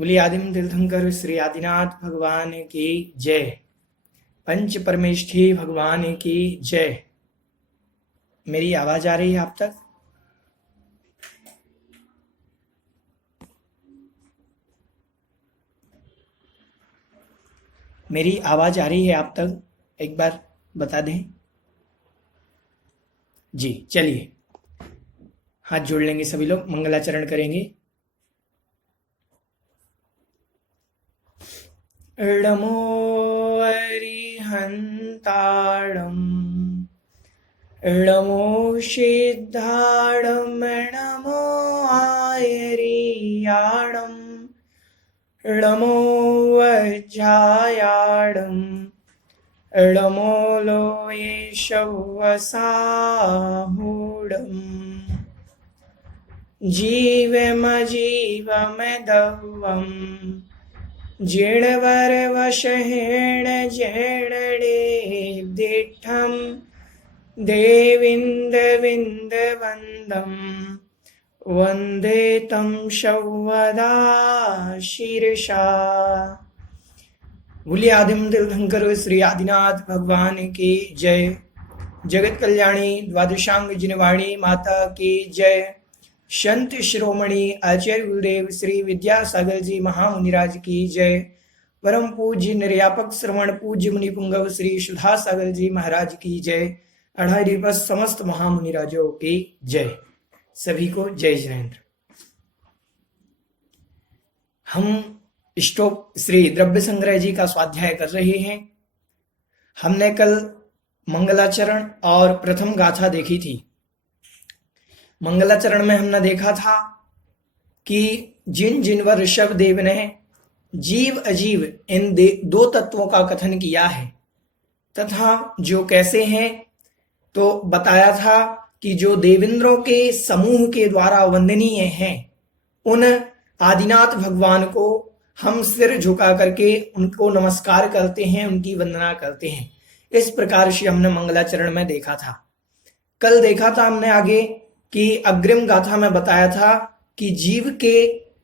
बोलिए आदिम तीर्थंकर श्री आदिनाथ भगवान की जय। पंच परमेष्ठी भगवान की जय। मेरी आवाज आ रही है आप तक? मेरी आवाज आ रही है आप तक? एक बार बता दें। जी चलिए, हाथ जोड़ लेंगे सभी लोग, मंगलाचरण करेंगे। नमो अरिहंताणम् नमो सिद्धाणम् नमो आयर्याणम् नमो वज्रायाणम् नमो लोये शवसाहूढम् जीवमजीवमदवम् जीर्णवरवशहेण जेणडे देविन्दविन्दवन्दं वन्दे तं शवदा शीर्षा। बोलिए आदिम तीर्थंकर श्री आदिनाथ भगवान की जय। जगत कल्याणी द्वादशांग जिनवाणी माता की जय। संत शिरोमणि आचार्य गुरुदेव श्री विद्यासागर जी महामुनिराज की जय। परम पूज्य निर्यापक श्रवण पूज्य मुनि पुंगव श्री सुधा सागर जी महाराज की जय। अढ़ाई दिवस समस्त महामुनिराजों की जय। सभी को जय जयेंद्र। हम स्टोक श्री द्रव्य संग्रह जी का स्वाध्याय कर रहे हैं। हमने कल मंगलाचरण और प्रथम गाथा देखी थी। मंगलाचरण में हमने देखा था कि जिन जिनवर ऋषभ देव ने जीव अजीव इन दो तत्वों का कथन किया है तथा जो कैसे हैं, तो बताया था कि जो देवेंद्रों के समूह के द्वारा वंदनीय हैं उन आदिनाथ भगवान को हम सिर झुका करके उनको नमस्कार करते हैं, उनकी वंदना करते हैं। इस प्रकार से हमने मंगलाचरण में देखा था। कल देखा था हमने आगे कि अग्रिम गाथा में बताया था कि जीव के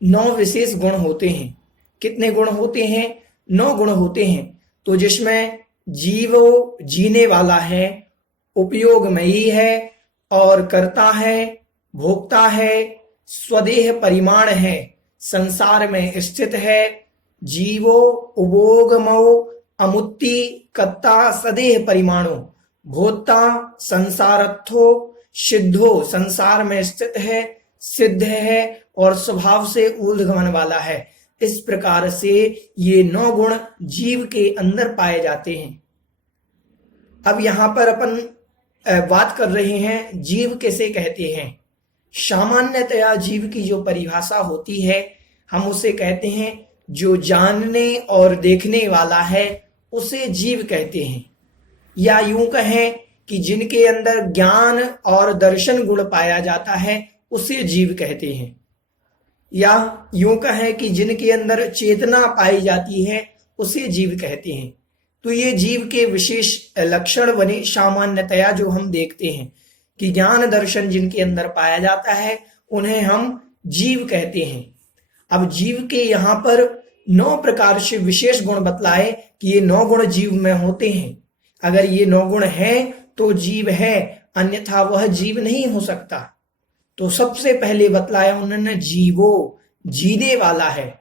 9 विशेष गुण होते हैं। कितने गुण होते हैं? 9 गुण होते हैं। तो जिसमें जीव जीने वाला है, उपयोगमयी है और करता है, भोक्ता है, स्वदेह परिमाण है, संसार में स्थित है, जीवो उभोगमो अमुत्ति कत्ता सदेह परिमाणो, भोक्ता संसारत्थो सिद्धो संसार में स्थित है, सिद्ध है और स्वभाव से ऊर्ध्वगमन वाला है। इस प्रकार से ये 9 गुण जीव के अंदर पाए जाते हैं। अब यहां पर अपन बात कर रहे हैं जीव किसे कहते हैं। सामान्यतया जीव की जो परिभाषा होती है हम उसे कहते हैं जो जानने और देखने वाला है उसे जीव कहते हैं, या यूं कहें कि जिनके अंदर ज्ञान और दर्शन गुण पाया जाता है उसे जीव कहते हैं, या यूं कहें कि जिनके अंदर चेतना पाई जाती है उसे जीव कहते हैं। तो ये जीव के विशेष लक्षण बने सामान्यतया जो हम देखते हैं कि ज्ञान दर्शन जिनके अंदर पाया जाता है उन्हें हम जीव कहते हैं। अब जीव के यहाँ पर 9 प्रकार से विशेष गुण बतलाए कि ये 9 गुण जीव में होते हैं। अगर ये 9 गुण हैं तो जीव है, अन्यथा वह जीव नहीं हो सकता। तो सबसे पहले बतलाया उन्होंने जीवो, जीने वाला है।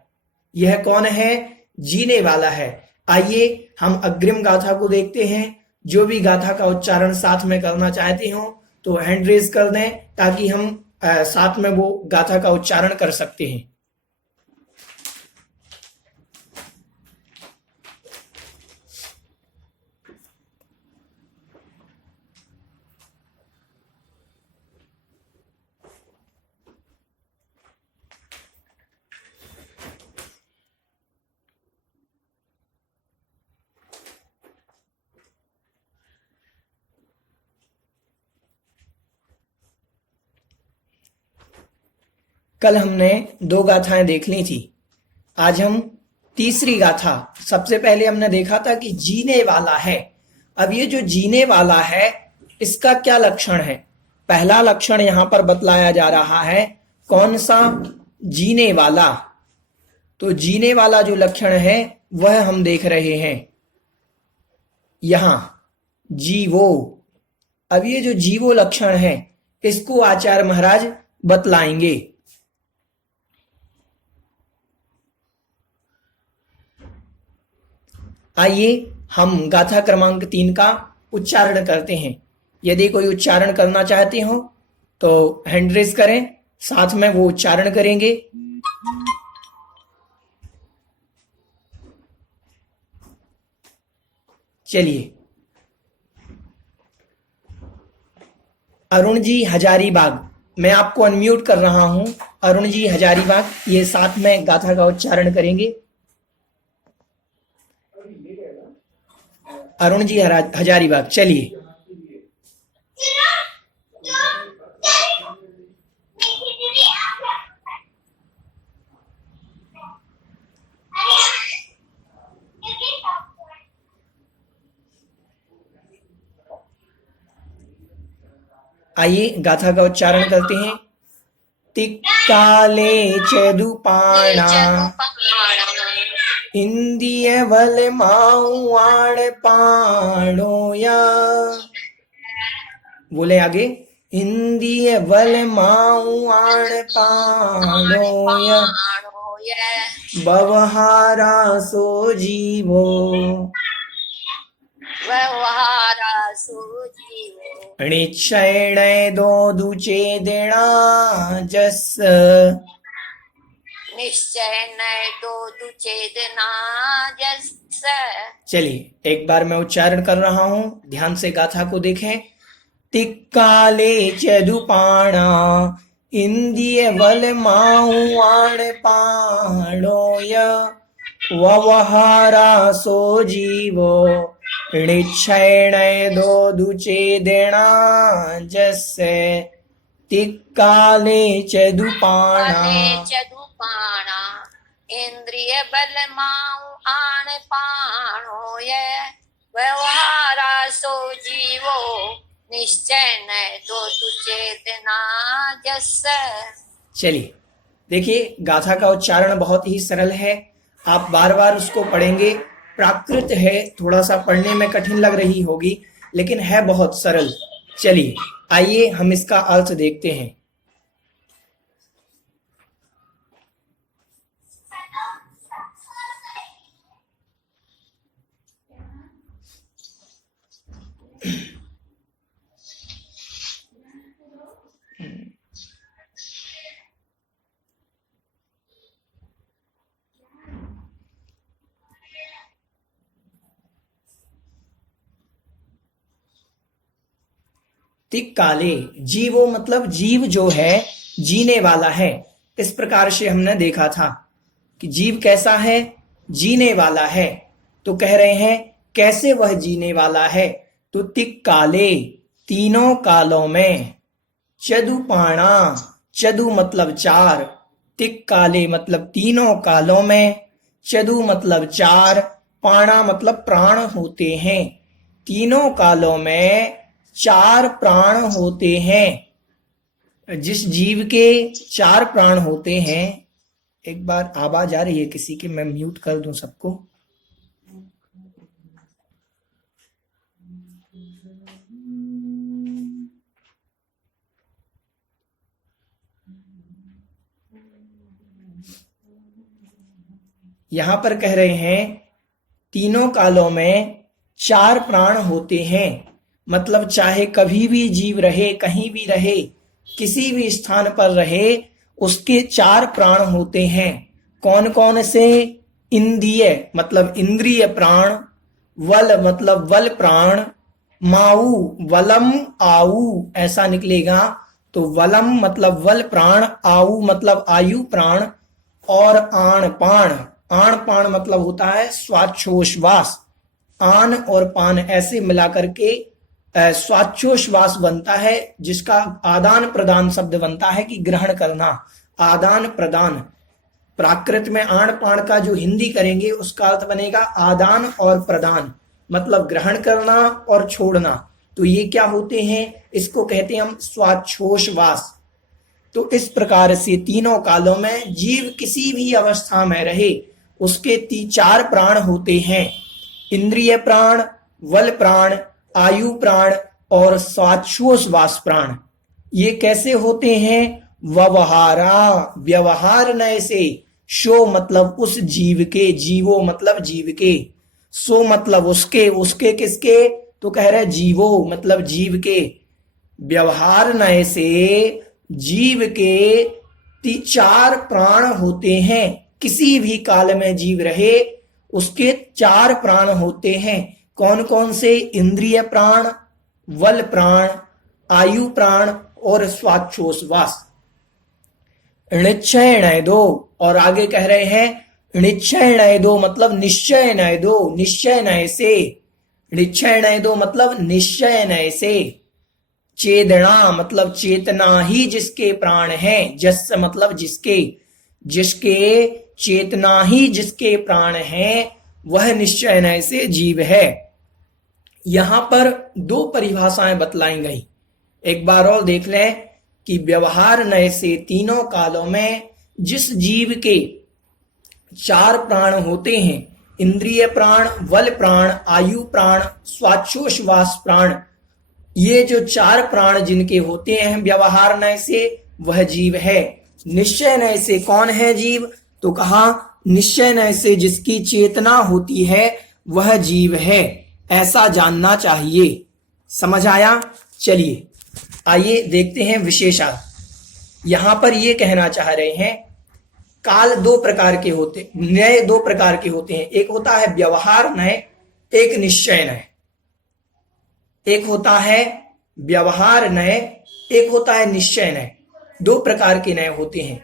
यह कौन है? जीने वाला है। आइए हम अग्रिम गाथा को देखते हैं। जो भी गाथा का उच्चारण साथ में करना चाहते हो तो हैंड रेज कर दें ताकि हम साथ में वो गाथा का उच्चारण कर सकते हैं। कल हमने 2 गाथाएं देख ली थी। आज हम तीसरी गाथा। सबसे पहले हमने देखा था कि जीने वाला है। अब ये जो जीने वाला है इसका क्या लक्षण है? पहला लक्षण यहां पर बतलाया जा रहा है। कौन सा? जीने वाला। तो जीने वाला जो लक्षण है वह हम देख रहे हैं यहां, जीवो। अब ये जो जीवो लक्षण है इसको आचार्य महाराज बतलाएंगे। आइए हम गाथा क्रमांक 3 का उच्चारण करते हैं। यदि कोई उच्चारण करना चाहते हो तो हैंड रेज करें, साथ में वो उच्चारण करेंगे। चलिए, अरुण जी हजारीबाग, मैं आपको अनम्यूट कर रहा हूं। अरुण जी हजारीबाग, ये साथ में गाथा का उच्चारण करेंगे। अरुण जी हजारीबाग, चलिए। आइए गाथा का उच्चारण करते हैं। तिक्काले चेदुपाणा इंदिय वल माउआण पाणोया। बोले आगे, इंदिय वल माउआण पाणोया बवहारा सो जीवो निश्चयण दो दुचे देना जस। चलिए एक बार मैं उच्चारण कर रहा हूं, ध्यान से गाथा को देखें। तिक्काले चेदुपाणा इंदिय वल माउआण पाणोय ववहारा सो जीवो निश्चयण दो दुचे देना जैसे। तिक्काले चेदुपाणा इंद्रिय बल माऊ आण पाणोय व्यवहारा सो जीवो निश्चय न दो चेतना जस। चलिए देखिए, गाथा का उच्चारण बहुत ही सरल है, आप बार बार उसको पढ़ेंगे। प्राकृत है, थोड़ा सा पढ़ने में कठिन लग रही होगी, लेकिन है बहुत सरल। चलिए आइए हम इसका अर्थ देखते हैं। तिक्काले, जीवो मतलब जीव जो है जीने वाला है। इस प्रकार से हमने देखा था कि जीव कैसा है, जीने वाला है। तो कह रहे हैं कैसे वह जीने वाला है, तो तिक्काले तीनों कालों में, चदुपाणा चदु मतलब चार, तिक्काले मतलब तीनों कालों में, चदु मतलब चार, पाणा मतलब प्राण होते हैं। तीनों कालों में चार प्राण होते हैं। जिस जीव के चार प्राण होते हैं, एक बार आवाज आ रही है किसी की, मैं म्यूट कर दूं सबको। यहां पर कह रहे हैं तीनों कालों में चार प्राण होते हैं, मतलब चाहे कभी भी जीव रहे, कहीं भी रहे, किसी भी स्थान पर रहे, उसके चार प्राण होते हैं। कौन कौन से? इंद्रिय मतलब इंद्रिय प्राण, वल मतलब वल प्राण, माऊ वलम आऊ ऐसा निकलेगा। तो वलम मतलब वल प्राण, आऊ मतलब आयु प्राण, और आण पाण, आण पाण मतलब होता है स्वाच्छोश्वास। आन और पान ऐसे मिलाकर के स्वाच्छोश्वास बनता है, जिसका आदान प्रदान शब्द बनता है कि ग्रहण करना, आदान प्रदान। प्राकृत में आण पाण का जो हिंदी करेंगे उसका अर्थ बनेगा आदान और प्रदान, मतलब ग्रहण करना और छोड़ना। तो ये क्या होते हैं? इसको कहते हैं हम स्वाच्छोश्वास। तो इस प्रकार से तीनों कालों में जीव किसी भी अवस्था में रहे, उसके 4 प्राण होते हैं, इंद्रिय प्राण, बल प्राण, आयु प्राण और श्वासोच्छ्वास प्राण। ये कैसे होते हैं? व्यवहारा, व्यवहार नय से, शो मतलब उस जीव के, जीवो मतलब जीव के, सो मतलब उसके, उसके किसके? तो कह रहे जीवो मतलब जीव के। व्यवहार नय से जीव के 4 प्राण होते हैं, किसी भी काल में जीव रहे उसके 4 प्राण होते हैं। कौन कौन से? इंद्रिय प्राण, बल प्राण, आयु प्राण और श्वासोच्छ्वास। निश्चय नय दो, और आगे कह रहे हैं निश्चय नय दो मतलब निश्चय नय दो, निश्चय नय से, निश्चय नय दो मतलब निश्चय नय से। चेदना मतलब चेतना ही जिसके प्राण हैं, जस मतलब जिसके, जिसके चेतना ही जिसके प्राण हैं वह निश्चय नय से जीव है। यहां पर 2 परिभाषाएं बतलाई गई, एक बार और देख लें कि व्यवहार नय से तीनों कालों में जिस जीव के 4 प्राण होते हैं, इंद्रिय प्राण, बल प्राण, आयु प्राण, श्वासोच्छ्वास प्राण, ये जो 4 प्राण जिनके होते हैं व्यवहार नय से वह जीव है। निश्चय नय से कौन है जीव? तो कहा निश्चय नय से जिसकी चेतना होती है वह जीव है, ऐसा जानना चाहिए। समझ आया? चलिए आइए देखते हैं विशेषार्थ। यहां पर ये कहना चाह रहे हैं काल 2 प्रकार के होते, नय 2 प्रकार के होते हैं, एक होता है व्यवहार नय, एक निश्चय नय। एक होता है व्यवहार नय, एक होता है निश्चय नय। 2 प्रकार के नय होते हैं।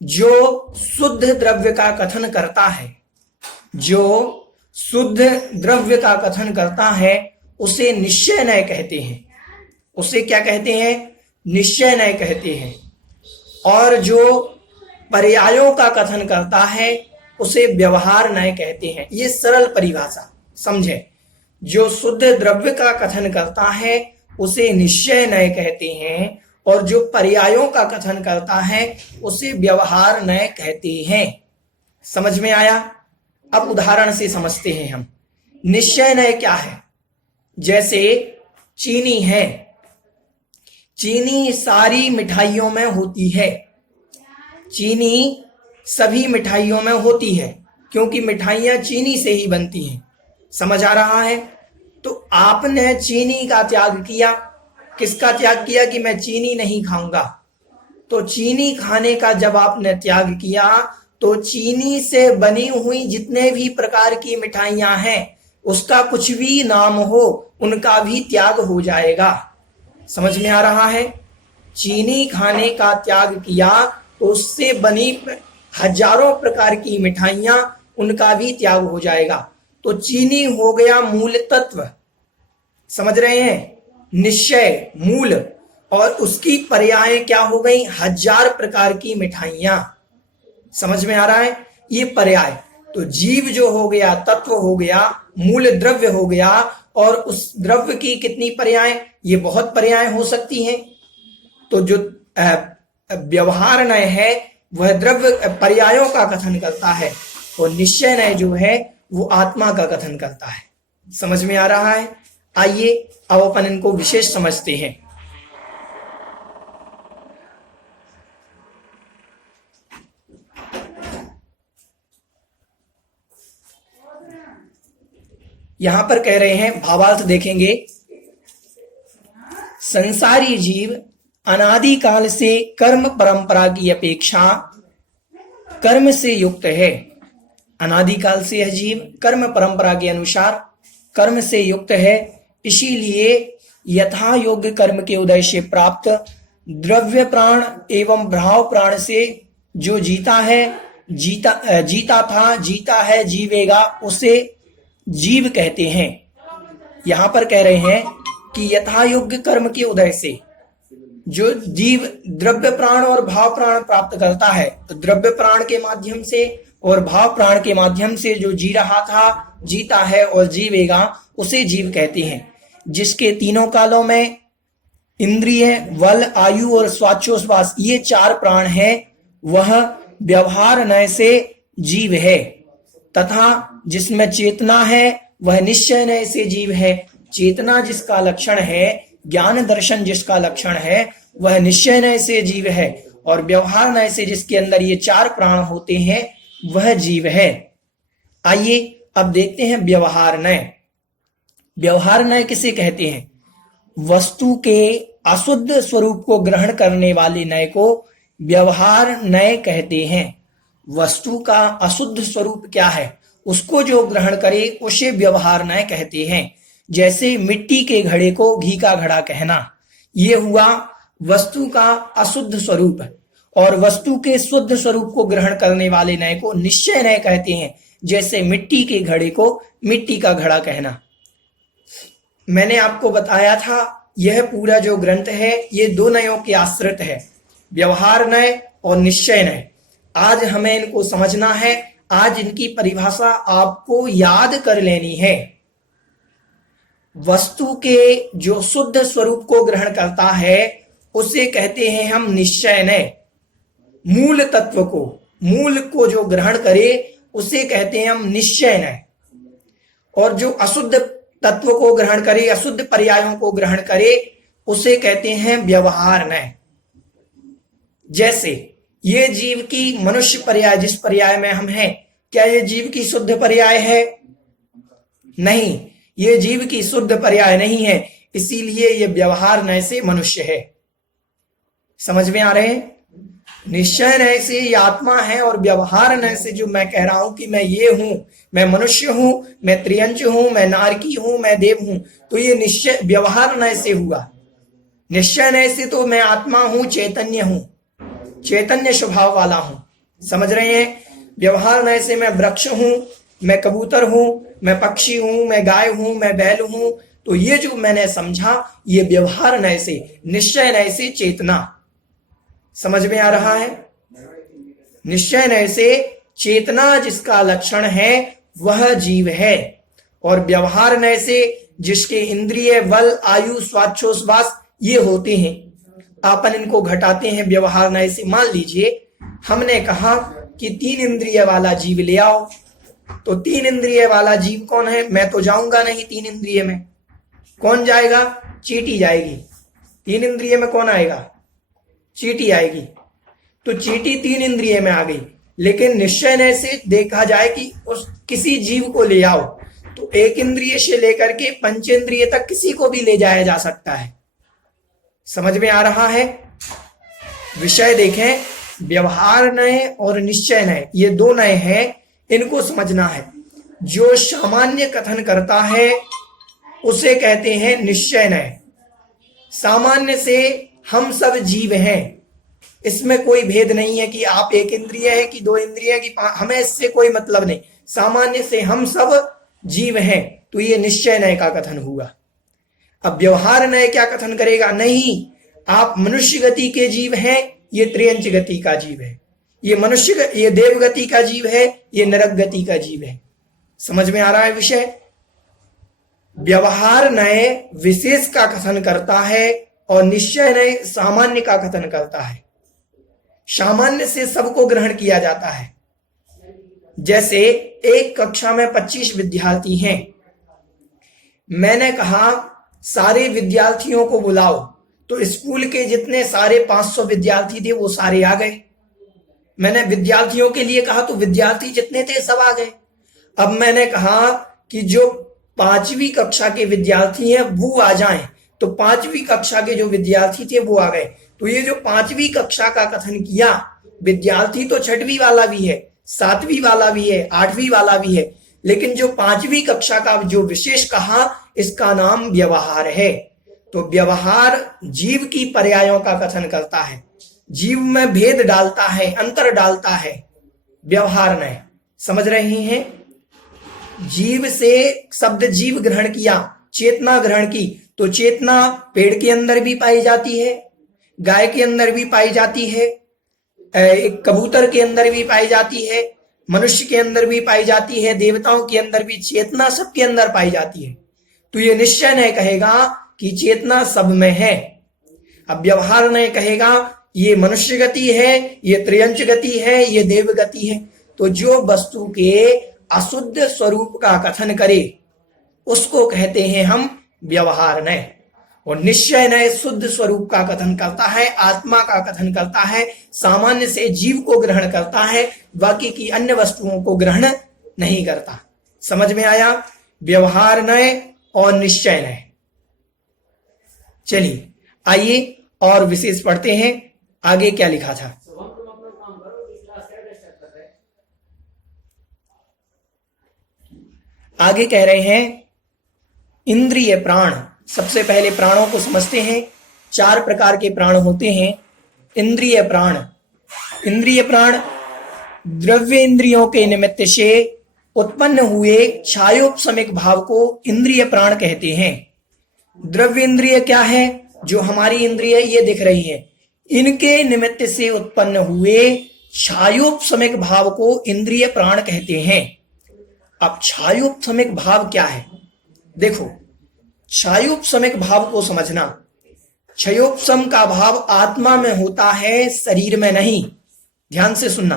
जो शुद्ध द्रव्य का कथन करता है, जो शुद्ध द्रव्य का कथन करता है उसे निश्चय नय कहते हैं, उसे क्या कहते हैं? निश्चय नय कहते हैं। और जो पर्यायों का कथन करता है उसे व्यवहार नय कहते हैं। ये सरल परिभाषा समझे। जो शुद्ध द्रव्य का कथन करता है उसे निश्चय नय कहते हैं, और जो पर्यायों का कथन करता है उसे व्यवहार नय कहते हैं। समझ में आया? अब उदाहरण से समझते हैं हम। निश्चय नय क्या है? जैसे चीनी है, चीनी सारी मिठाइयों में होती है, चीनी सभी मिठाइयों में होती है, क्योंकि मिठाइयां चीनी से ही बनती हैं। समझ आ रहा है? तो आपने चीनी का त्याग किया। किसका त्याग किया? कि मैं चीनी नहीं खाऊंगा। तो चीनी खाने का जब आपने त्याग किया तो चीनी से बनी हुई जितने भी प्रकार की मिठाइयां हैं उसका कुछ भी नाम हो उनका भी त्याग हो जाएगा। समझ में आ रहा है? चीनी खाने का त्याग किया तो उससे बनी हजारों प्रकार की मिठाइयां, उनका भी त्याग हो जाएगा। तो चीनी हो गया मूल तत्व, समझ रहे हैं? निश्चय मूल, और उसकी पर्याय क्या हो गई? 1000 प्रकार की मिठाइयां। समझ में आ रहा है? ये पर्याय। तो जीव जो हो गया, तत्व हो गया, मूल द्रव्य हो गया, और उस द्रव्य की कितनी पर्याय? ये बहुत पर्याय हो सकती हैं। तो जो व्यवहार नय है वह द्रव्य पर्यायों का कथन करता है, और निश्चय नय जो है वो आत्मा का कथन करता है। समझ में आ रहा है? आइए अब अपन इनको विशेष समझते हैं। यहां पर कह रहे हैं, भावार्थ देखेंगे। संसारी जीव अनादिकाल से कर्म परंपरा की अपेक्षा कर्म से युक्त है। अनादिकाल से यह जीव कर्म परंपरा के अनुसार कर्म से युक्त है, इसीलिए यथा योग्य कर्म के उदय से प्राप्त द्रव्य प्राण एवं भाव प्राण से जो जीता है, जीता था, जीता है, जीवेगा, उसे जीव कहते हैं। यहां पर कह रहे हैं कि यथा योग्य कर्म के उदय से जो जीव द्रव्य प्राण और भाव प्राण प्राप्त करता है, तो द्रव्य प्राण के माध्यम से और भाव प्राण के माध्यम से जो जी रहा था, जीता है और जीवेगा, उसे जीव कहते हैं। जिसके तीनों कालों में इंद्रिय, बल, आयु और स्वाच्छोश्वास, ये 4 प्राण हैं, वह व्यवहार नय से जीव है। तथा जिसमें चेतना है वह निश्चय नय से जीव है। चेतना जिसका लक्षण है, ज्ञान दर्शन जिसका लक्षण है, वह निश्चय नय से जीव है। और व्यवहार नय से जिसके अंदर ये 4 प्राण होते हैं, वह जीव है। आइए अब देखते हैं व्यवहार नय। व्यवहार नय किसे कहते हैं? वस्तु के अशुद्ध स्वरूप को ग्रहण करने वाले नय को व्यवहार नय कहते हैं। वस्तु का अशुद्ध स्वरूप क्या है, उसको जो ग्रहण करे उसे व्यवहार नय कहते हैं। जैसे मिट्टी के घड़े को घी का घड़ा कहना, ये हुआ वस्तु का अशुद्ध स्वरूप। और वस्तु के शुद्ध स्वरूप को ग्रहण करने वाले नय को निश्चय नय कहते हैं। जैसे मिट्टी के घड़े को मिट्टी का घड़ा कहना। मैंने आपको बताया था यह पूरा जो ग्रंथ है ये 2 नयों के आश्रित है, व्यवहार नय और निश्चय नय। आज हमें इनको समझना है। आज इनकी परिभाषा आपको याद कर लेनी है। वस्तु के जो शुद्ध स्वरूप को ग्रहण करता है उसे कहते हैं हम निश्चय नय। मूल तत्व को, मूल को जो ग्रहण करे उसे कहते हैं हम निश्चय नय। और जो अशुद्ध तत्व को ग्रहण करे, अशुद्ध पर्यायों को ग्रहण करे, उसे कहते हैं व्यवहार नय। जैसे ये जीव की मनुष्य पर्याय, जिस पर्याय में हम हैं, क्या ये जीव की शुद्ध पर्याय है? नहीं, ये जीव की शुद्ध पर्याय नहीं है, इसीलिए ये व्यवहार नय से मनुष्य है। समझ में आ रहे हैं? निश्चय नय से ये आत्मा है और व्यवहार नय से जो मैं कह रहा हूं कि मैं ये हूं, मैं मनुष्य हूं, मैं त्रियंच हूं, मैं नारकी हूं, मैं देव हूं, तो ये निश्चय व्यवहार नय से हुआ। निश्चय नय से तो मैं आत्मा हूं, चैतन्य हूं, चैतन्य स्वभाव वाला हूं। समझ रहे हैं? व्यवहार नय से मैं वृक्ष हूं, मैं कबूतर हूं, मैं पक्षी हूं, मैं गाय हूं, मैं बैल हूं। तो ये जो मैंने समझा ये व्यवहार नय से, निश्चय नय से चेतना। समझ में आ रहा है? निश्चय नय से चेतना जिसका लक्षण है वह जीव है। और व्यवहार नय से जिसके इंद्रिय, बल, आयु, स्वाच्छोश्वास ये होते हैं, अपन इनको घटाते हैं व्यवहार नय से। मान लीजिए हमने कहा कि 3 इंद्रिय वाला जीव ले आओ, तो 3 इंद्रिय वाला जीव कौन है? मैं तो जाऊंगा नहीं 3 इंद्रिय में। कौन जाएगा? चींटी जाएगी। 3 इंद्रिय में कौन आएगा? चींटी आएगी। तो चींटी 3 इंद्रिय में आ गई। लेकिन निश्चय नय से देखा जाए कि उस किसी जीव को ले आओ, तो 1 इंद्रिय से लेकर के पंचेंद्रिय तक किसी को भी ले जाया जा सकता है। समझ में आ रहा है? विषय देखें, व्यवहार नय और निश्चय नय, ये 2 नय हैं, इनको समझना है। जो सामान्य कथन करता है उसे कहते हैं निश्चय नय। सामान्य से हम सब जीव हैं, इसमें कोई भेद नहीं है कि आप 1 इंद्रिय है कि 2 इंद्रिय है कि हमें इससे कोई मतलब नहीं। सामान्य से हम सब जीव हैं, तो ये निश्चय नय का कथन हुआ। अब व्यवहार नय क्या कथन करेगा? नहीं, आप मनुष्य गति के जीव हैं, ये त्रियंच गति का जीव है, ये मनुष्य, ये देव गति का जीव है, ये नरक गति का जीव है। समझ में आ रहा है विषय? व्यवहार नय विशेष का कथन करता है और निश्चय नय सामान्य का कथन करता है। सामान्य से सबको ग्रहण किया जाता है। जैसे एक कक्षा में 25 विद्यार्थी हैं, मैंने कहा सारे विद्यार्थियों को बुलाओ, तो स्कूल के जितने सारे 500 विद्यार्थी थे वो सारे आ गए। मैंने विद्यार्थियों के लिए कहा तो विद्यार्थी जितने थे सब आ गए। अब मैंने कहा कि जो 5वीं कक्षा के विद्यार्थी हैं वो आ जाएं, तो 5वीं कक्षा के जो विद्यार्थी थे वो आ गए। तो ये जो 5वीं कक्षा का कथन किया, विद्यार्थी तो 6वीं वाला भी है, 7वीं वाला भी है, 8वीं वाला भी है, लेकिन जो 5वीं कक्षा का जो विशेष कहा, इसका नाम व्यवहार है। तो व्यवहार जीव की पर्यायों का कथन करता है, जीव में भेद डालता है, अंतर डालता है। व्यवहार नय, समझ रहे हैं? जीव से शब्द जीव ग्रहण किया, चेतना ग्रहण की, तो चेतना पेड़ के अंदर भी पाई जाती है, गाय के अंदर भी पाई जाती है, कबूतर के अंदर भी पाई जाती है, मनुष्य के अंदर भी पाई जाती है, देवताओं के अंदर भी, चेतना सबके अंदर पाई जाती है। तो ये निश्चय नय कहेगा कि चेतना सब में है। अब व्यवहारनय कहेगा ये मनुष्य गति है, ये त्रियंच गति है, ये देव गति है। तो जो वस्तु के अशुद्ध स्वरूप का कथन करे उसको कहते हैं हम व्यवहारनय। और निश्चय नय शुद्ध स्वरूप का कथन करता है, आत्मा का कथन करता है, सामान्य से जीव को ग्रहण करता है, बाकी की अन्य वस्तुओं को ग्रहण नहीं करता। समझ में आया? व्यवहारनय और निश्चय नय। चलिए आइए और विशेष पढ़ते हैं, आगे क्या लिखा था। आगे कह रहे हैं इंद्रिय प्राण। सबसे पहले प्राणों को समझते हैं। 4 प्रकार के प्राण होते हैं। इंद्रिय प्राण, इंद्रिय प्राण द्रव्य इंद्रियों के निमित्त से उत्पन्न हुए छायोपशमिक भाव को इंद्रिय प्राण कहते हैं। द्रव्य इंद्रिय क्या है? जो हमारी इंद्रिय ये दिख रही है, इनके निमित्त से उत्पन्न हुए छायोपशमिक भाव को इंद्रिय प्राण कहते हैं। अब छायोपशमिक भाव क्या है? देखो, छायोपशमिक भाव को समझना। क्षयोपशम का भाव आत्मा में होता है, शरीर में नहीं। ध्यान से सुनना।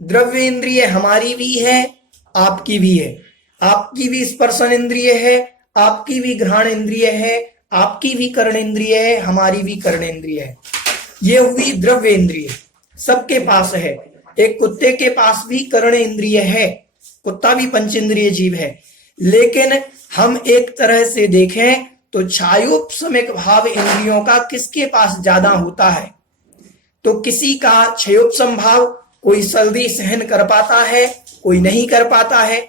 द्रव्य इंद्रिय हमारी भी है, आपकी भी है। आपकी भी स्पर्शन इंद्रिय है, आपकी भी घ्राण इंद्रिय है, आपकी भी कर्ण इंद्रिय है, हमारी भी कर्ण इंद्रिय है। ये हुई द्रव्य इंद्रिय, सबके पास है। एक कुत्ते के पास भी कर्ण इंद्रिय है, कुत्ता भी पंचेंद्रिय जीव है। लेकिन हम एक तरह से देखें तो छायोपशमिक भाव इंद्रियों का किसके पास ज्यादा होता है? तो किसी का क्षयोपशम भाव, कोई सर्दी सहन कर पाता है, कोई नहीं कर पाता है।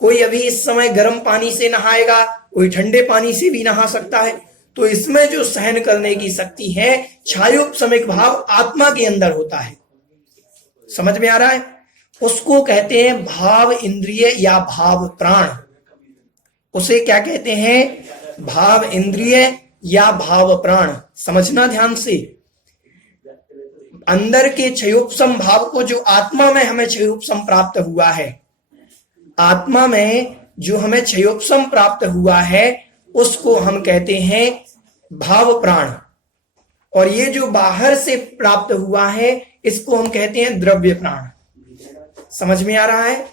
कोई अभी इस समय गर्म पानी से नहाएगा, कोई ठंडे पानी से भी नहा सकता है। तो इसमें जो सहन करने की शक्ति है, छायोपशमिक भाव आत्मा के अंदर होता है। समझ में आ रहा है? उसको कहते हैं भाव इंद्रिय या भाव प्राण। उसे क्या कहते हैं? भाव इंद्रिय या भाव प्राण। समझना ध्यान से। अंदर के क्षयोपशम भाव को, जो आत्मा में हमें क्षयोपशम प्राप्त हुआ है, आत्मा में जो हमें क्षयोपशम प्राप्त हुआ है, उसको हम कहते हैं भाव प्राण। और ये जो बाहर से प्राप्त हुआ है, इसको हम कहते हैं द्रव्य प्राण। समझ में आ रहा है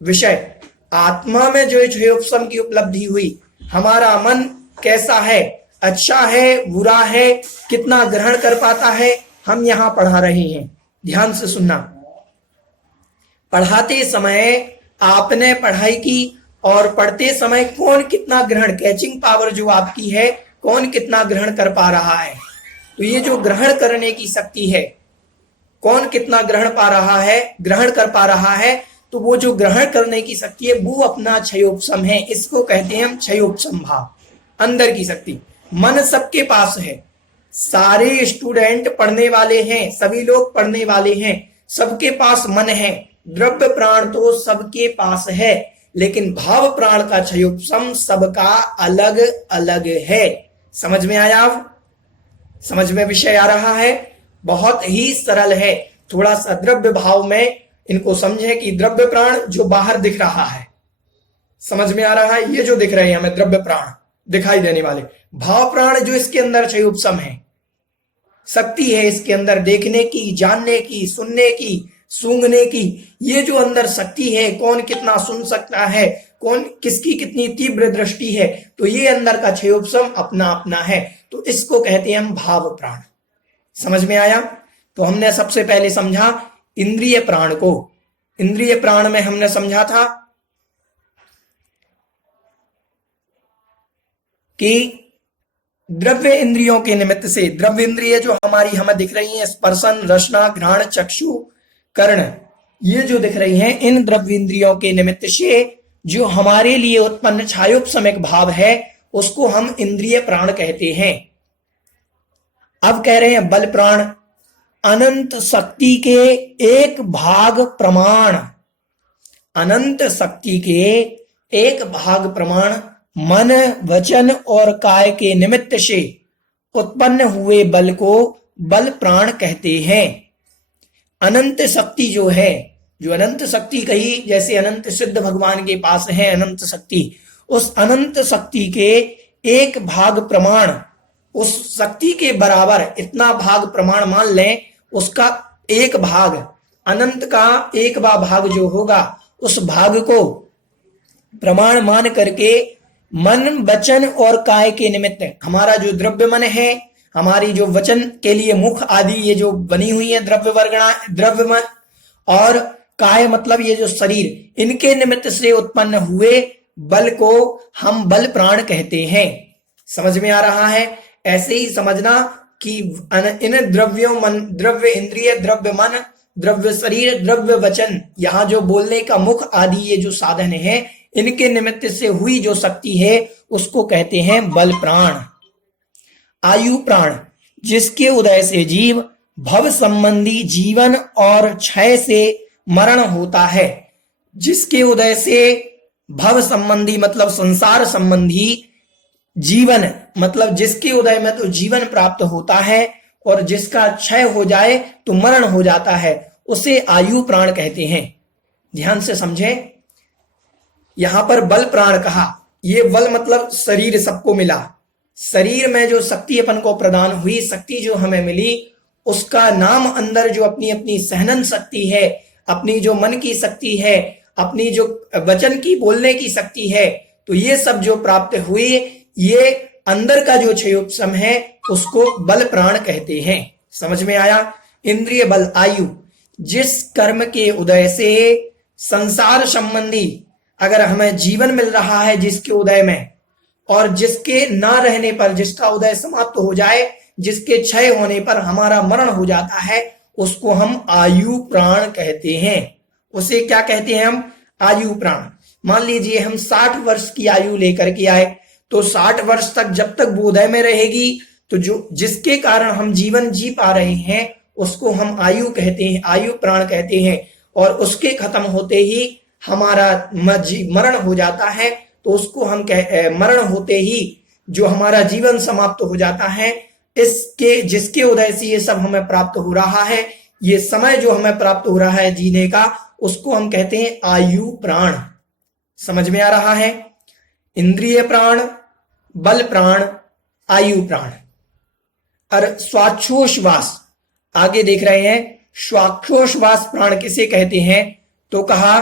विषय? आत्मा में जो क्षयोपशम की उपलब्धि हुई, हमारा मन कैसा है, अच्छा है, बुरा है, कितना ग्रहण कर पाता है, हम यहां पढ़ा रहे हैं। ध्यान से सुनना। पढ़ाते समय आपने पढ़ाई की और पढ़ते समय कौन कितना ग्रहण, कैचिंग पावर जो आपकी है, कौन कितना ग्रहण कर पा रहा है। तो ये जो ग्रहण करने की शक्ति है, कौन कितना ग्रहण पा रहा है, ग्रहण कर पा रहा है, तो वो जो ग्रहण करने की शक्ति है वो अपना क्षयोपशम है। इसको कहते हैं हम क्षयोपशम भाव, अंदर की शक्ति। मन सबके पास है, सारे स्टूडेंट पढ़ने वाले हैं, सभी लोग पढ़ने वाले हैं, सबके पास मन है। द्रव्य प्राण तो सबके पास है, लेकिन भाव प्राण का क्षयोपशम सबका अलग अलग है। समझ में आया? अब समझ में विषय आ रहा है? बहुत ही सरल है। थोड़ा सा द्रव्य भाव में इनको समझे कि द्रव्य प्राण जो बाहर दिख रहा है, समझ में आ रहा है? ये जो दिख रहे हैं हमें द्रव्य प्राण दिखाई देने वाले, भाव प्राण जो इसके अंदर क्षयोपशम है, शक्ति है इसके अंदर देखने की, जानने की, सुनने की, सूंघने की। ये जो अंदर शक्ति है, कौन कितना सुन सकता है, कौन किसकी कितनी तीव्र दृष्टि है, तो ये अंदर का क्षयोपशम अपना अपना है। तो इसको कहते हैं हम भाव प्राण। समझ में आया? तो हमने सबसे पहले समझा इंद्रिय प्राण को। इंद्रिय प्राण में हमने समझा था कि द्रव्य इंद्रियों के निमित्त से, द्रव्य इंद्रिय जो हमारी हमें दिख रही हैं, स्पर्शन, रसना, घ्राण, चक्षु, कर्ण, ये जो दिख रही हैं, इन द्रव्य इंद्रियों के निमित्त से जो हमारे लिए उत्पन्न छायोपशमिक भाव है, उसको हम इंद्रिय प्राण कहते हैं। अब कह रहे हैं बल प्राण, अनंत शक्ति के एक भाग प्रमाण। अनंत शक्ति के एक भाग प्रमाण मन, वचन और काय के निमित्त से उत्पन्न हुए बल को बल प्राण कहते हैं। अनंत शक्ति जो है, जो अनंत शक्ति कही, जैसे अनंत सिद्ध भगवान के पास है अनंत शक्ति, उस अनंत शक्ति के एक भाग प्रमाण उस शक्ति के बराबर इतना भाग प्रमाण मान लें, उसका एक भाग, अनंत का एक भाग जो होगा, उस भाग को प्रमाण मान करके मन, वचन और काय के निमित्त हमारा जो द्रव्य मन है, हमारी जो वचन के लिए मुख आदि ये जो बनी हुई है द्रव्य वर्गणा, द्रव्य मन, और काय मतलब ये जो शरीर, इनके निमित्त से उत्पन्न हुए बल को हम बल प्राण कहते हैं। समझ में आ रहा है? ऐसे ही समझना कि इन द्रव्यों, मन, द्रव्य इंद्रिय, द्रव्य मन, द्रव्य शरीर, द्रव्य वचन, यहाँ जो बोलने का मुख आदि ये जो साधन है, इनके निमित्त से हुई जो शक्ति है उसको कहते हैं बल प्राण। आयु प्राण, जिसके उदय से जीव भव संबंधी जीवन और क्षय से मरण होता है। जिसके उदय से भव संबंधी मतलब संसार संबंधी, जीवन मतलब जिसके उदय में तो जीवन प्राप्त होता है और जिसका क्षय हो जाए तो मरण हो जाता है, उसे आयु प्राण कहते हैं। ध्यान से समझे, यहां पर बल प्राण कहा, ये बल मतलब शरीर सबको मिला, शरीर में जो शक्ति अपन को प्रदान हुई, शक्ति जो हमें मिली, उसका नाम अंदर जो अपनी अपनी सहनन शक्ति है, अपनी जो मन की शक्ति है, अपनी जो वचन की बोलने की शक्ति है, तो ये सब जो प्राप्त हुई, ये अंदर का जो क्षयोपशम है उसको बल प्राण कहते हैं। समझ में आया? इंद्रिय बल आयु, जिस कर्म के उदय से संसार संबंधी अगर हमें जीवन मिल रहा है जिसके उदय में, और जिसके ना रहने पर, जिसका उदय समाप्त हो जाए, जिसके क्षय होने पर हमारा मरण हो जाता है, उसको हम आयु प्राण कहते हैं। उसे क्या कहते हैं हम? आयु प्राण। मान लीजिए हम 60 वर्ष की आयु लेकर के आए, तो 60 वर्ष तक जब तक वो उदय में रहेगी, तो जो जिसके कारण हम जीवन जी पा रहे हैं उसको हम आयु कहते हैं, आयु प्राण कहते हैं। और उसके खत्म होते ही हमारा मरण हो जाता है, तो उसको हम मरण होते ही जो हमारा जीवन समाप्त हो जाता है, इसके जिसके उदय से ये सब हमें प्राप्त हो रहा है, ये समय जो हमें प्राप्त हो रहा है जीने का, उसको हम कहते हैं आयु प्राण। समझ में आ रहा है? इंद्रिय प्राण, बल प्राण, आयु प्राण। और स्वाक्षोश्वास, आगे देख रहे हैं, स्वाक्षोश्वास प्राण किसे कहते हैं? तो कहा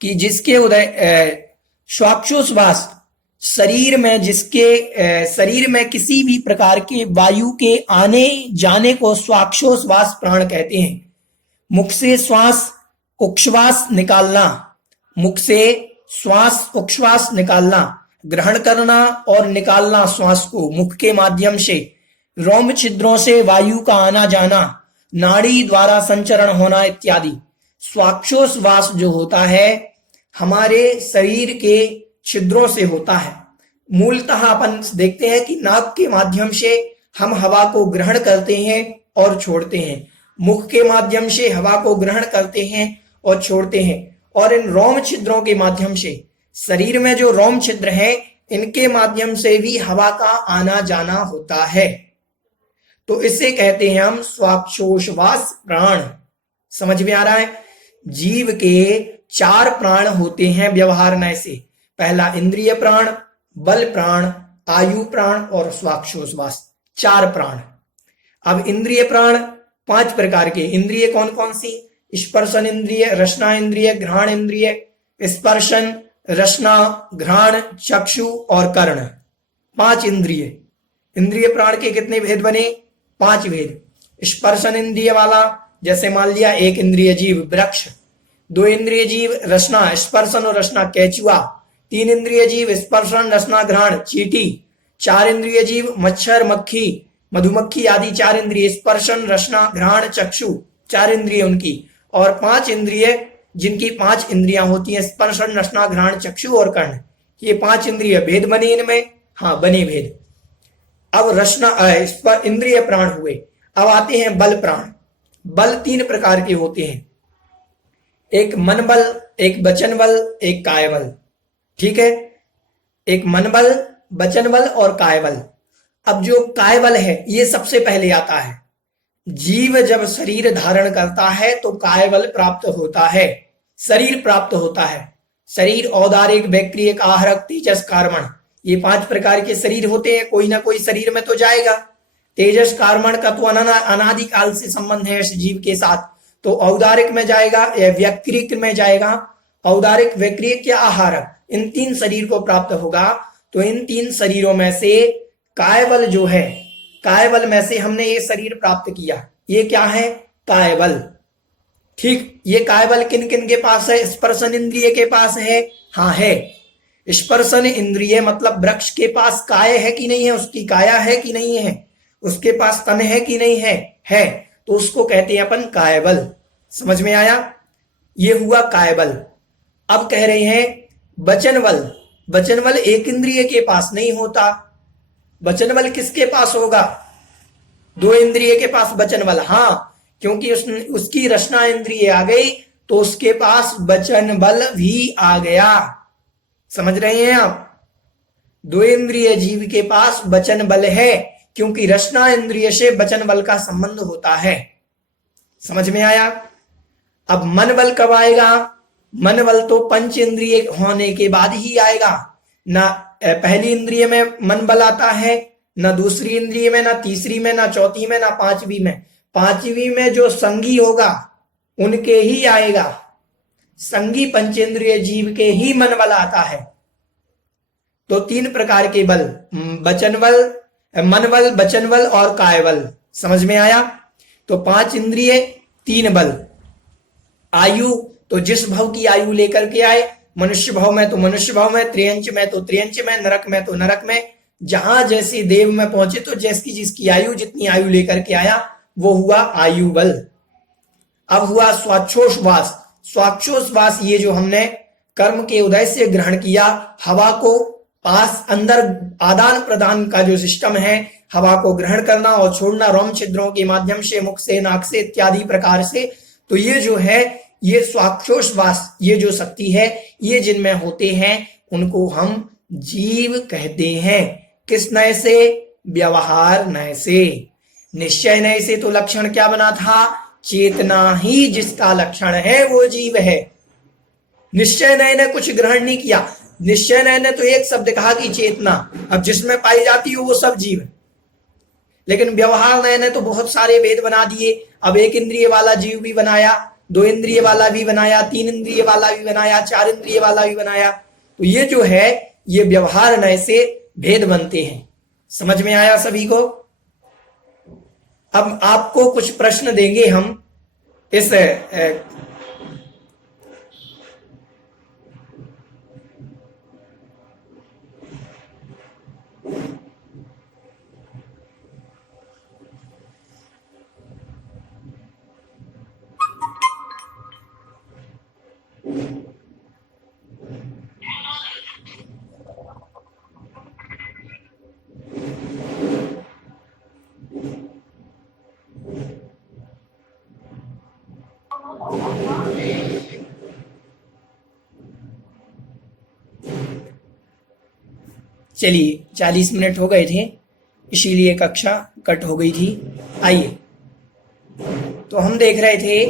कि जिसके उदय स्वाक्षोश्वास, शरीर में जिसके शरीर में किसी भी प्रकार के वायु के आने जाने को स्वाक्षोश्वास प्राण कहते हैं। मुख से श्वास उच्छ्वास निकालना, मुख से श्वास उच्छ्वास निकालना, ग्रहण करना और निकालना श्वास को मुख के माध्यम से, रोम छिद्रों से वायु का आना जाना, नाड़ी द्वारा संचरण होना इत्यादि। स्वाक्षोश्वास जो होता है हमारे शरीर के छिद्रों से होता है। मूलतः अपन देखते हैं कि नाक के माध्यम से हम हवा को ग्रहण करते हैं और छोड़ते हैं, मुख के माध्यम से हवा को ग्रहण करते हैं और छोड़ते हैं, और इन रोम छिद्रों के माध्यम से, शरीर में जो रोम छिद्र हैं इनके माध्यम से भी हवा का आना जाना होता है। तो इसे कहते हैं हम स्वाक्षोश्वास प्राण। समझ में आ रहा है? जीव के 4 प्राण होते हैं व्यवहार नय से। पहला इंद्रिय प्राण, बल प्राण, आयु प्राण और स्वाक्षोश्वास, 4 प्राण। अब इंद्रिय प्राण 5 प्रकार के। इंद्रिय कौन कौन सी? स्पर्शन इंद्रिय, रसना इंद्रिय, घ्राण इंद्रिय, स्पर्शन, रसना, घ्राण, चक्षु और कर्ण, 5 इंद्रिय। इंद्रिय प्राण के कितने भेद बने? 5 भेद। स्पर्शन इंद्रिय वाला, जैसे मान लिया 1 इंद्रिय जीव वृक्ष, 2 इंद्रिय जीव रसना, स्पर्शन और रसना केचुआ, 3 इंद्रिय जीव स्पर्शन रसना घ्राण चींटी, 4 इंद्रिय जीव मच्छर मक्खी मधुमक्खी आदि, 4 इंद्रिय स्पर्शन रसना घ्राण चक्षु, 4 इंद्रिय उनकी, और 5 इंद्रिय जिनकी 5 इंद्रियां होती हैं, स्पर्शन रसना घ्राण चक्षु और कर्ण। ये 5 इंद्रिय भेद बने इनमें? हाँ, बने भेद। अब रसना इंद्रिय प्राण हुए। अब आते हैं बल प्राण। बल 3 प्रकार के होते हैं, एक मन बल, एक वचन बल, एक काय बल। ठीक है? एक मन बल, वचन बल और काय बल। अब जो काय बल है ये सबसे पहले आता है। जीव जब शरीर धारण करता है तो काय बल प्राप्त होता है, शरीर प्राप्त होता है। शरीर औदारिक, वैक्रियक, आहरक, तेजस, कर्मण, ये 5 प्रकार के शरीर होते हैं, कोई ना कोई शरीर में तो जाएगा। तेजस कार्मण का तो अनादिकाल से संबंध है इस जीव के साथ, तो औदारिक में जाएगा या व्यक्रिक में जाएगा। औदारिक, व्यक्रिक या आहारक, इन 3 शरीर को प्राप्त होगा। तो इन 3 शरीरों में से कायबल जो है, कायबल में से हमने ये शरीर प्राप्त किया, ये क्या है? कायबल। ठीक, ये कायबल किन किन के पास है? स्पर्शन इंद्रिय के पास है। हाँ है, स्पर्शन इंद्रिय मतलब वृक्ष के पास काय है कि नहीं है, उसकी काया है कि नहीं है, उसके पास तन है कि नहीं है, है, तो उसको कहते हैं अपन कायबल। समझ में आया? ये हुआ कायबल। अब कह रहे हैं वचन बल। वचन बल एक इंद्रिय के पास नहीं होता। वचन बल किसके पास होगा? 2 इंद्रिय के पास वचन बल। हाँ, क्योंकि उसकी रचना इंद्रिय आ गई तो उसके पास वचन बल भी आ गया। समझ रहे हैं आप? 2 इंद्रिय जीव के पास वचन बल है, क्योंकि रचना इंद्रिय से वचन बल का संबंध होता है। समझ में आया? अब मन बल कब आएगा? मन बल तो पंच इंद्रिय होने के बाद ही आएगा। ना पहली इंद्रिय में मन बल आता है, ना दूसरी इंद्रिय में, ना तीसरी में, ना चौथी में, ना पांचवी में। पांचवी में जो संगी होगा उनके ही आएगा। संगी पंचेंद्रिय जीव के ही मन बल आता है। तो 3 प्रकार के बल, वचन बल, मन बल, वचन बल और काय बल। समझ में आया? तो 5 इंद्रिय, 3 बल। आयु तो जिस भाव की आयु लेकर के आए, मनुष्य भाव में तो मनुष्य भाव में, त्रियंच में तो त्रियंच में, नरक में तो नरक में। जहां जैसे देव में पहुंचे तो जैसी जिसकी आयु, जितनी आयु लेकर के आया वो हुआ आयु बल। अब हुआ स्वाक्षोश्वास। स्वाक्षोश्वास ये जो हमने कर्म के उदय से ग्रहण किया, हवा को पास अंदर आदान प्रदान का जो सिस्टम है, हवा को ग्रहण करना और छोड़ना रोम छिद्रों के माध्यम से, मुख से, नाक से इत्यादि प्रकार से, तो ये जो है ये स्वाक्षोश्वास, ये जो शक्ति है, ये जिनमें होते हैं उनको हम जीव कहते हैं। किस नय से? व्यवहार नय से। निश्चय नय से तो लक्षण क्या बना था? चेतना ही जिसका लक्षण है वो जीव है। निश्चय नय ने कुछ ग्रहण नहीं किया। निश्चय नय ने तो एक शब्द कहा कि चेतना, अब जिसमें पाई जाती है वो सब जीव। लेकिन व्यवहार नय ने तो बहुत सारे भेद बना दिए। अब 1 इंद्रिय वाला जीव भी बनाया, 2 इंद्रिय वाला भी बनाया, 3 इंद्रिय वाला भी बनाया, 4 इंद्रिय वाला भी बनाया। तो ये जो है ये व्यवहार नय से भेद बनते हैं। समझ में आया सभी को? अब आपको कुछ प्रश्न देंगे हम इस चलिए 40 मिनट हो गए थे, इसीलिए कक्षा कट हो गई थी। आइए, तो हम देख रहे थे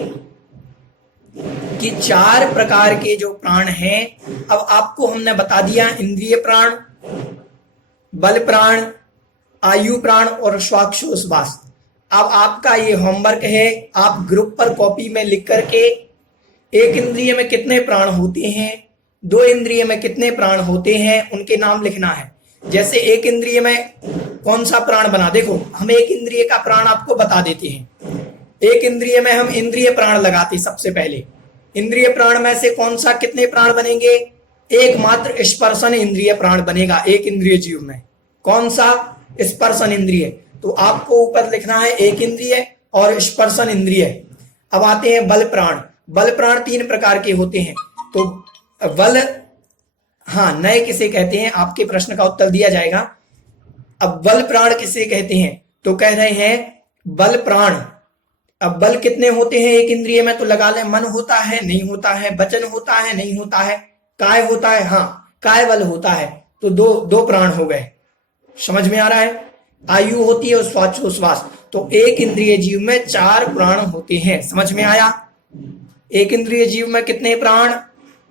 कि 4 प्रकार के जो प्राण हैं। अब आपको हमने बता दिया इंद्रिय प्राण, बल प्राण, आयु प्राण और स्वाक्षोश्वास। अब आपका ये होमवर्क है, आप ग्रुप पर कॉपी में लिख करके 1 इंद्रिय में कितने प्राण होते हैं, 2 इंद्रिय में कितने प्राण होते हैं, उनके नाम लिखना है। जैसे 1 इंद्रिय में कौन सा प्राण बना, देखो हम 1 इंद्रिय का प्राण आपको बता देते हैं। 1 इंद्रिय में हम इंद्रिय प्राण लगाते सबसे पहले। इंद्रिय प्राण में से कौन सा, कितने प्राण बनेंगे? एकमात्र स्पर्शन इंद्रिय प्राण बनेगा 1 इंद्रिय जीव में। कौन सा? स्पर्शन इंद्रिय। तो आपको ऊपर लिखना है 1 इंद्रिय और स्पर्शन इंद्रिय। अब आते हैं बल प्राण। बल प्राण 3 प्रकार के होते हैं। तो बल, हाँ, नए किसे कहते हैं, आपके प्रश्न का उत्तर दिया जाएगा। अब बल प्राण किसे कहते हैं? तो कह रहे हैं बल प्राण। अब बल कितने होते हैं 1 इंद्रिय में? तो लगा ले, मन होता है, नहीं होता है, वचन होता है, नहीं होता है, काय होता है, हाँ काय बल होता है। तो दो प्राण हो गए। समझ में आ रहा है? आयु होती है और स्वाक्षोश्वास। तो 1 इंद्रिय जीव में 4 प्राण होते हैं। समझ में आया? 1 इंद्रिय जीव में कितने प्राण?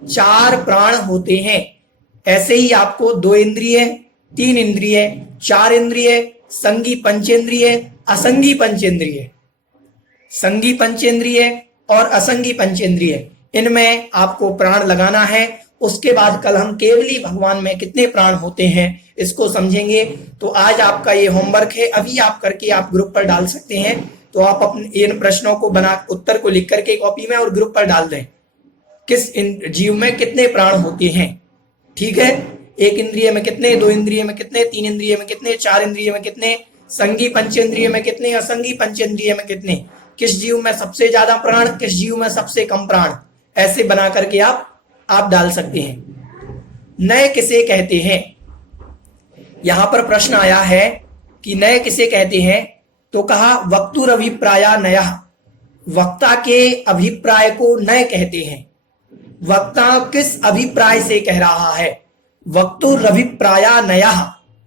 4 प्राण होते हैं। ऐसे ही आपको 2 इंद्रिय, तीन इंद्रिय, चार इंद्रिय, संगी पंचेंद्रिय, असंगी पंचेंद्रिय। संगी पंचेंद्रिय और असंगी पंचेंद्रिय, इनमें आपको प्राण लगाना है। उसके बाद कल हम केवली भगवान में कितने प्राण होते हैं इसको समझेंगे। तो आज आपका ये होमवर्क है, अभी आप करके आप ग्रुप पर डाल सकते हैं। तो आप अपने इन प्रश्नों को बना उत्तर को लिख करके कॉपी में और ग्रुप पर डाल दें, किस जीव में कितने प्राण होते हैं। ठीक है, एक इंद्रिय में कितने, दो इंद्रिय में कितने, तीन इंद्रिय में कितने, चार इंद्रिय में कितने, संगी पंचेंद्रिय में कितने, असंगी पंचेंद्रिय में कितने, किस जीव में सबसे ज्यादा प्राण, किस जीव में सबसे कम प्राण, ऐसे बना करके आप डाल सकते हैं। नय किसे कहते हैं, यहां पर प्रश्न आया है कि नय किसे कहते हैं। तो कहा वक्तुर अभिप्राया नयः, वक्ता के अभिप्राय को नय कहते हैं। वक्ता किस अभिप्राय से कह रहा है, वक्तुर अभिप्राया नयः।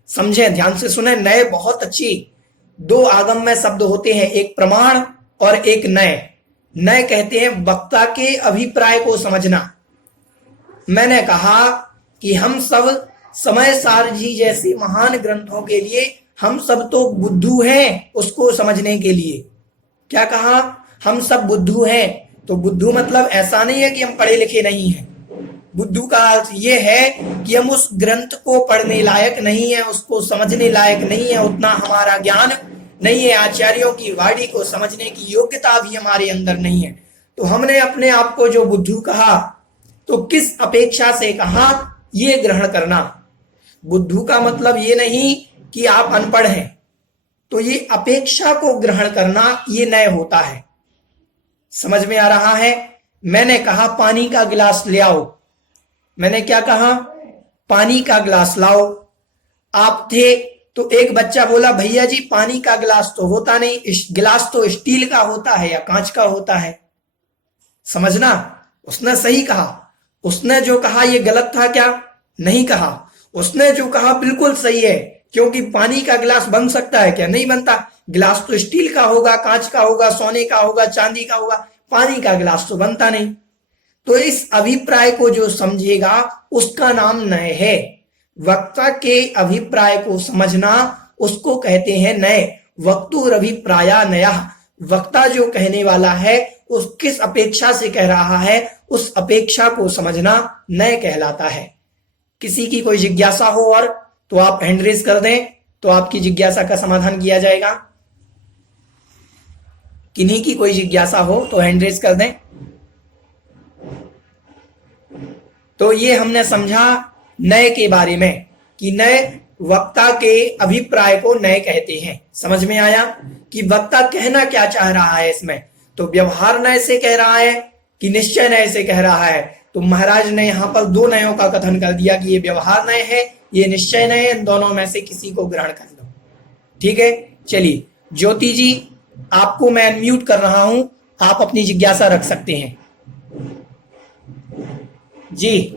समझे, ध्यान से सुने, नय बहुत अच्छी, दो आगम में शब्द होते हैं, एक प्रमाण और एक नय। नय कहते हैं वक्ता के अभिप्राय को समझना। मैंने कहा कि हम सब समय सार जी जैसे महान ग्रंथों के लिए हम सब तो बुद्धू हैं उसको समझने के लिए। क्या कहा, हम सब बुद्धू हैं। तो बुद्धू मतलब ऐसा नहीं है कि हम पढ़े लिखे नहीं हैं। बुद्धू का अर्थ ये है कि हम उस ग्रंथ को पढ़ने लायक नहीं है, उसको समझने लायक नहीं है, उतना हमारा ज्ञान नहीं है, आचार्यों की वाणी को समझने की योग्यता भी हमारे अंदर नहीं है। तो हमने अपने आप को जो बुद्धू कहा, तो किस अपेक्षा से कहा, ये ग्रहण करना। बुद्धू का मतलब ये नहीं कि आप अनपढ़ हैं, तो ये अपेक्षा को ग्रहण करना, ये नय होता है। समझ में आ रहा है। मैंने कहा पानी का गिलास ले आओ, मैंने क्या कहा, पानी का गिलास लाओ। आप थे तो एक बच्चा बोला भैया जी पानी का गिलास तो होता नहीं, गिलास तो स्टील का होता है या कांच का होता है। समझना, उसने सही कहा। उसने जो कहा ये गलत था क्या, नहीं कहा। उसने जो कहा बिल्कुल सही है, क्योंकि पानी का गिलास बन सकता है क्या, नहीं बनता। गिलास तो स्टील का होगा, कांच का होगा, सोने का होगा, चांदी का होगा, पानी का गिलास तो बनता नहीं। तो इस अभिप्राय को जो समझेगा उसका नाम नय है। वक्ता के अभिप्राय को समझना उसको कहते हैं नय। वक्तुर अभिप्राया नयः, वक्ता जो कहने वाला है उस किस अपेक्षा से कह रहा है, उस अपेक्षा को समझना नय कहलाता है। किसी की कोई जिज्ञासा हो और तो आप हैंड रेज कर दें, तो आपकी जिज्ञासा का समाधान किया जाएगा। किन्हीं की कोई जिज्ञासा हो तो हैंड रेज कर दें। तो ये हमने समझा नय के बारे में कि नय वक्ता के अभिप्राय को नय कहते हैं। समझ में आया कि वक्ता कहना क्या चाह रहा है इसमें। तो व्यवहार नय से कह रहा है कि निश्चय नय से कह रहा है। तो महाराज ने यहाँ पर दो नयों का कथन कर दिया कि ये व्यवहार नय है, ये निश्चय नय है, इन दोनों में से किसी को ग्रहण कर लो। ठीक है, चलिए ज्योति जी आपको मैं अनम्यूट कर रहा हूं, आप अपनी जिज्ञासा रख सकते हैं। जी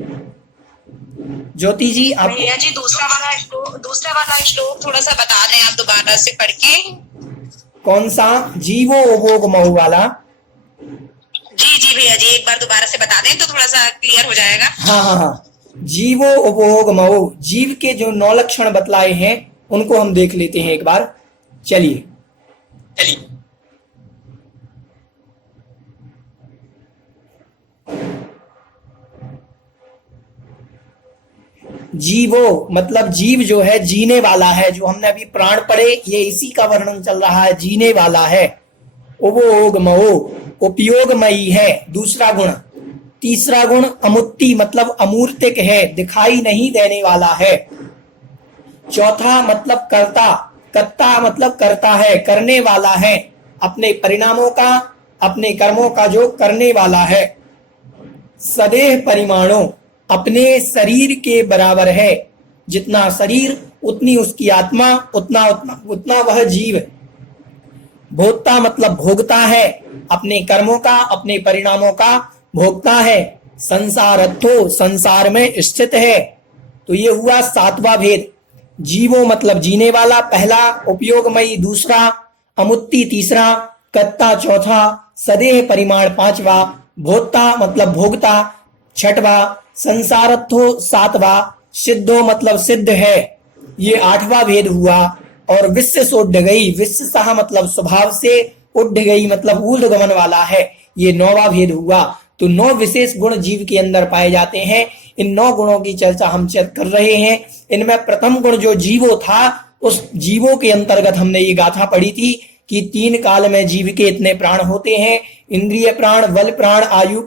ज्योति जी आप भैया जी दूसरा वाला श्लोक थोड़ा सा बता दें आप दोबारा से पढ़ के। कौन सा, जीवो उपभोग मऊ वाला? जी भैया जी एक बार दोबारा से बता दें तो थोड़ा सा क्लियर हो जाएगा। हाँ, जीवो उपभोग मऊ, जीव के जो 9 लक्षण बतलाए हैं उनको हम देख लेते हैं एक बार। चलिए जीवो मतलब जीव जो है जीने वाला है, जो हमने अभी प्राण पढ़े ये इसी का वर्णन चल रहा है, जीने वाला है। उपभोगमयो उपयोगमयी है दूसरा गुण। तीसरा गुण अमुत्ति मतलब अमूर्तिक है, दिखाई नहीं देने वाला है। चौथा मतलब कर्ता, कर्ता मतलब करता है, करने वाला है, अपने परिणामों का अपने कर्मों का जो करने वाला है। सदेह परिमाणों अपने शरीर के बराबर है, जितना शरीर उतनी उसकी आत्मा, उतना वह जीव। भोक्ता मतलब भोगता है, अपने कर्मों का अपने परिणामों का भोगता है। संसारत्थो संसार में स्थित है। तो ये हुआ 7वां भेद। जीवो मतलब जीने वाला पहला, उपयोगमयी दूसरा, अमुत्ति तीसरा, कर्ता चौथा, सदेह परिमाण 5वां, भोक्ता मतलब भोगता 6वां, संसारत्थो 7वां, सिद्धो मतलब सिद्ध है ये 8वां भेद हुआ। और विश्व सोढ़ गई, विश्व सह मतलब स्वभाव से, उढ़ गई मतलब ऊर्ध्वगमन वाला है, ये 9वां भेद हुआ। तो 9 विशेष गुण जीव के अंदर पाए जाते हैं। इन 9 गुणों की चर्चा हम कर रहे हैं। इनमें प्रथम गुण जो जीवो था, उस जीवों के अंतर्गत हमने ये गाथा पढ़ी थी कि 3 काल में जीव के इतने प्राण होते हैं, इंद्रिय प्राण, बल प्राण, आयु प्राण,